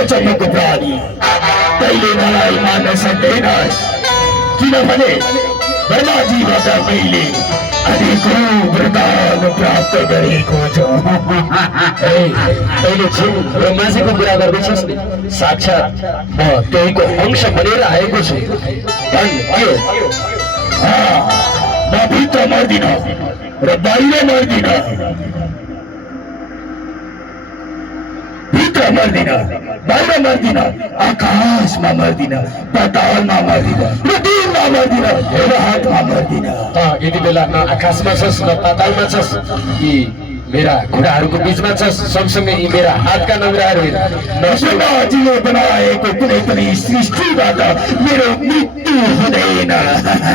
अचम्मको प्राणी तैले मलाई मान्न सक्दैनस् किनभने ब्रह्माजीबाट मैले अनेकौं वरदान प्राप्त गरेको छु। तैले ब्रह्माजीको कुरा गर्दैछस् साक्षात म त्यहीको अंश बनेर आएको छु। म भित्र मर्दिन र बाहिर मर्दिन, भित्र मर्दिन बाहिर मर्दिन, आकाशमा मर्दिन पातालमा मर्दिन र दिनमा मर्दिन र हातमा मर्दिन। यति बेला न आकाशमा छस् न पातालमा छस्, यी मेरा घुँडाहरूको बिचमा छस्, सँगसँगै यी मेरा हातका नगराहरू ब्रह्माजीले बनाएको कुनै पनि सृष्टिबाट मेरो मृत्यु हुँदैन।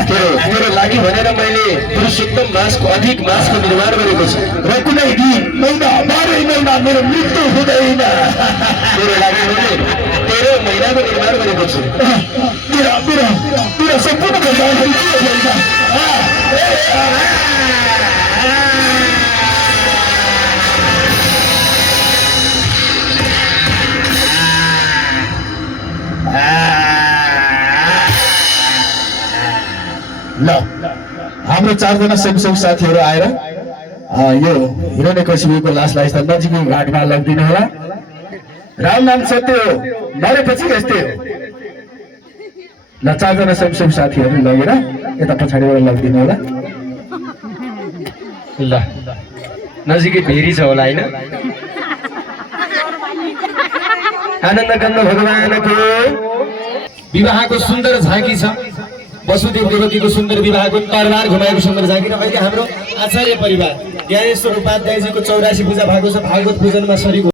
तेरो लागि भनेर मैले पुरुषोत्तम मासको अधिक मासको निर्माण गरेको छु र कुनै दिन महिना 12 महिना मेरो मृत्यु हुँदैन। तेरो लागि मैले 13 महिनाको निर्माण गरेको छु। तेरा सम्पूर्ण जानकारी के हुन्छ? ल हाम्रो 4 जना स्वयंसेवक साथीहरू आएर यो हिरण्यकशिपुको लासलाई नजिकको घाटमा लगिदिनु होला। राम नाम सत्य हो, मरेपछि यस्तै हो। ल 4 जना स्वयंसेवक साथीहरू लगेर यता पछाडिबाट लगिदिनु होला। ल नजिकै भेरी छ होला हैन? आनन्द कन्द भगवानको विवाहको सुन्दर झाँकी छ। वसुदेव देवकीको सुन्दर विवाहको तरबार घुमाएको सुन्दर झाँकी र अहिले हाम्रो आचार्य परिवार ज्ञानेश्वर उपाध्यायजीको 84 पूजा भएको छ। भागवत पूजनमा सरिक